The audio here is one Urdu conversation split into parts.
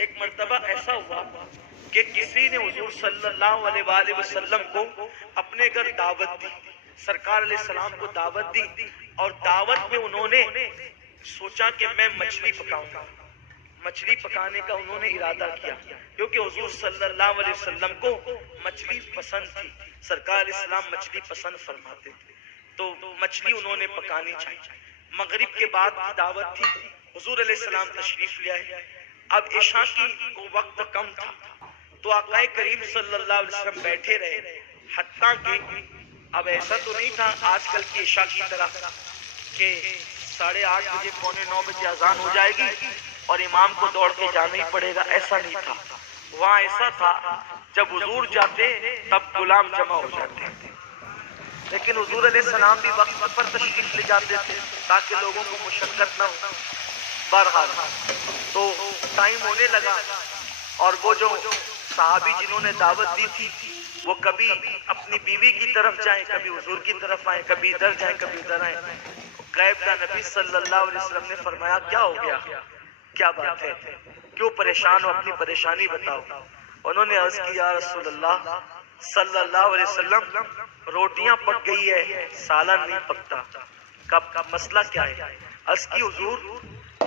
ایک مرتبہ ایسا ہوا کہ کسی نے حضور صلی اللہ علیہ وآلہ وسلم کو اپنے گھر دعوت دی، سرکار علیہ السلام کو دعوت دی، اور دعوت میں انہوں نے سوچا کہ میں مچھلی پکاؤں گا۔ مچھلی پکانے کا انہوں نے ارادہ کیا کیونکہ حضور صلی اللہ علیہ وسلم کو مچھلی پسند تھی، سرکار علیہ السلام مچھلی پسند فرماتے تھے، تو مچھلی انہوں نے پکانی چاہیے۔ مغرب کے بعد کی دعوت تھی، حضور علیہ السلام تشریف لے آئے۔ اب عشاء کی کو وقت کم تھا تو آقا کریم صلی اللہ علیہ وسلم بیٹھے رہے، حتیٰ کہ اب ایسا تو نہیں تھا آج کل کی عشاء کی طرح کہ 8:30 بجے 8:45 بجے اذان ہو جائے گی اور امام کو دوڑ کے جانا ہی پڑے گا، ایسا نہیں تھا۔ وہاں ایسا تھا جب حضور جاتے تب غلام جمع ہو جاتے، لیکن حضور علیہ السلام بھی وقت پر تشریف لے جاتے تھے تاکہ لوگوں کو مشقت نہ ہو۔ بہرحال تو ٹائم ہونے لگا اور وہ جو صحابی جنہوں نے دعوت دی تھی وہ کبھی اپنی بیوی کی طرف جائیں، کبھی حضور کی طرف آئیں، کبھی ادھر جائیں کبھی ادھر آئیں۔ غیب کا نبی صلی اللہ علیہ وسلم نے فرمایا کیا ہو گیا، کیا بات ہے، کیوں پریشان ہو، اپنی پریشانی بتاؤ۔ انہوں نے عرض کی یا رسول اللہ صلی اللہ علیہ وسلم روٹیاں پک گئی ہے، سالن نہیں پکتا، کب مسئلہ کیا ہے؟ عرض کی حضور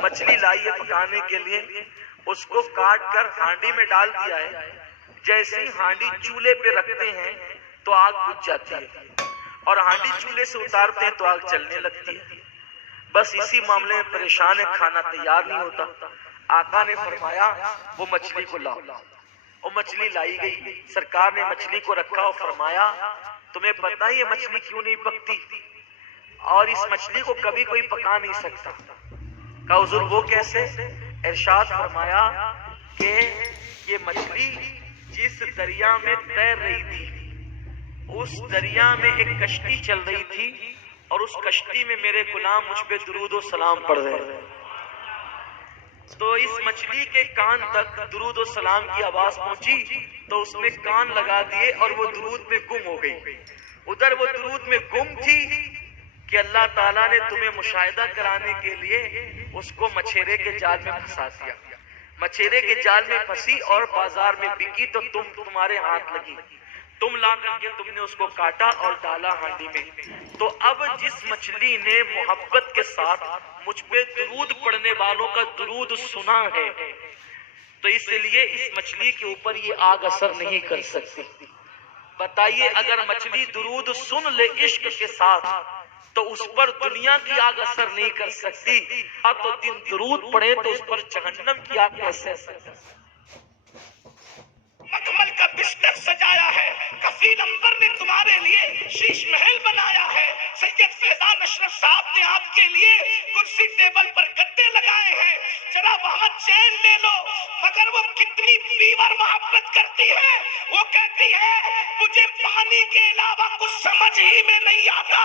مچھلی لائی ہے پکانے کے لیے، اس کو کاٹ کر ہانڈی میں ڈال دیا ہے، جیسے ہی ہانڈی چولہے پہ رکھتے ہیں تو آگ بجھ جاتی ہے، اور ہانڈی چولہے سے اتارتے ہیں تو آگ چلنے لگتی ہے، بس اسی معاملے میں پریشان ہے، کھانا تیار نہیں ہوتا۔ آقا نے فرمایا وہ مچھلی کو لاؤ۔ وہ مچھلی لائی گئی، سرکار نے مچھلی کو رکھا اور فرمایا تمہیں پتہ ہے یہ مچھلی کیوں نہیں پکتی، اور اس مچھلی کو کبھی کوئی پکا نہیں سکتا۔ کہا حضور وہ کیسے؟ ارشاد فرمایا کہ یہ مچھلی جس دریا میں تیر رہی تھی اس دریا میں ایک کشتی چل رہی تھی، اور اس کشتی میں میرے غلام مجھ پہ درود و سلام پڑھ رہے ہیں، تو اس مچھلی کے کان تک درود و سلام کی آواز پہنچی تو اس نے کان لگا دیے اور وہ درود میں گم ہو گئی۔ ادھر وہ درود میں گم تھی کہ اللہ تعالیٰ نے تمہیں مشاہدہ کرانے کے لیے اس کو مچھیرے کے جال میں پھنسا دیا، مچھیرے کے جال میں پھنسی اور بازار میں بکی تو تمہارے ہاتھ لگی، تم لا کر کے تم نے اس کو کاٹا اور ڈالا ہانڈی میں۔ تو اب جس مچھلی نے محبت کے ساتھ مجھ پہ درود پڑھنے والوں کا درود سنا ہے تو اس لیے اس مچھلی کے اوپر یہ آگ اثر نہیں کر سکتی۔ بتائیے اگر مچھلی درود سن لے عشق کے ساتھ تو اس پر دنیا کی آگ اثر نہیں کر سکتی، تو دن درود پڑھے تو اس پر جہنم کی آگ کیسے اثر کر سکتی۔ مکمل کا بستر سجایا ہے، کفیل انور نے تمہارے لیے شیش محل بنایا ہے، سید فیضان اشرف صاحب نے آپ کے لیے کرسی ٹیبل پر گدے لگائے ہیں، ذرا وہاں چین لے لو۔ مگر وہ کتنی پیور محبت کرتی ہے، وہ کہتی ہے مجھے پانی کے علاوہ کچھ سمجھ ہی میں نہیں آتا،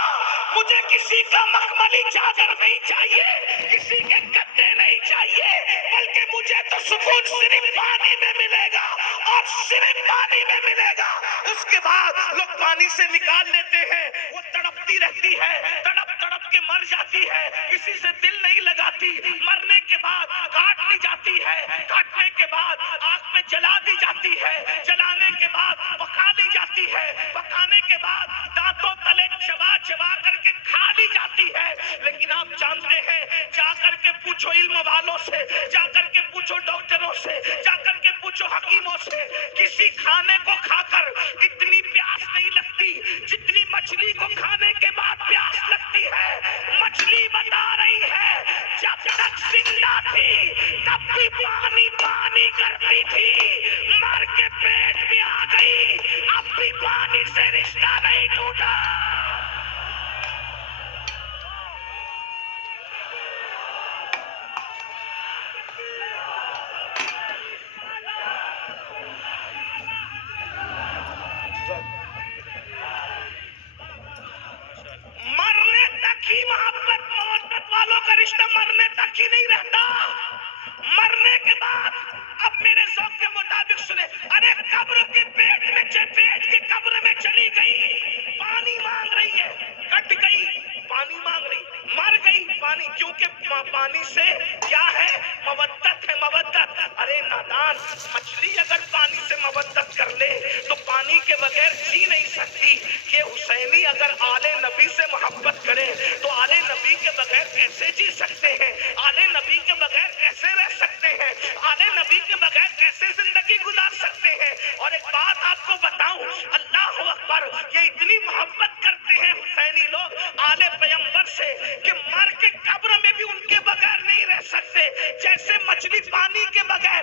مجھے کسی کا مخملی چادر نہیں چاہیے، کسی کے گدے نہیں چاہیے، بلکہ مجھے تو سکون صرف پانی میں ملے گا اور صرف پانی میں ملے گا۔ اس کے بعد لوگ پانی سے نکال لیتے ہیں، وہ تڑپتی رہتی ہے، تڑپ تڑپ کے مر جاتی ہے، کسی سے دل نہیں لگاتی، مرنے کے بعد کاٹ لی جاتی ہے، کاٹنے کے بعد آگ میں جلا دی جاتی ہے، جلانے کے بعد پکا لی جاتی ہے، پکانے کے بعد دانتوں تلے چبا چبا کر کے کھا لی جاتی ہے۔ لیکن آپ جانتے ہیں، جا کر کے پوچھو علم والوں سے، جا کر کے پوچھو ڈاکٹروں سے، جا کر کے پوچھو حکیموں سے، کسی کھانے کو کھا کر اتنی پیاس نہیں لگتی جتنی مچھلی کو کھانے کے بعد پیاس لگتی ہے۔ مچھلی بتا رہی ہے جب تک زندہ تھی تب بھی پانی پانی کرتی تھی، مر کے پیٹ میں آ گئی اب بھی پانی سے رشتہ نہیں ٹوٹا۔ مرنے تک ہی محبت والوں کا رشتہ مرنے تک ہی نہیں رہتا، مرنے کے بعد اب میرے ذوق کے مسلمان مچھلی اگر پانی سے محبت کر لے تو پانی کے بغیر جی نہیں سکتی، کہ حسینی اگر آل نبی سے محبت کرے تو آل نبی کے بغیر کیسے جی سکتے ہیں، آل نبی کے بغیر کیسے رہ سکتے ہیں، آل نبی کے بغیر کیسے زندگی گزار سکتے ہیں۔ اور ایک بات آپ کو بتاؤں، اللہ اکبر، یہ اتنی محبت کرتے ہیں حسینی لوگ آل پیغمبر سے کہ مر کے قبر میں بھی ان کے بغیر نہیں رہ سکتے، جیسے مچھلی پانی کے بغیر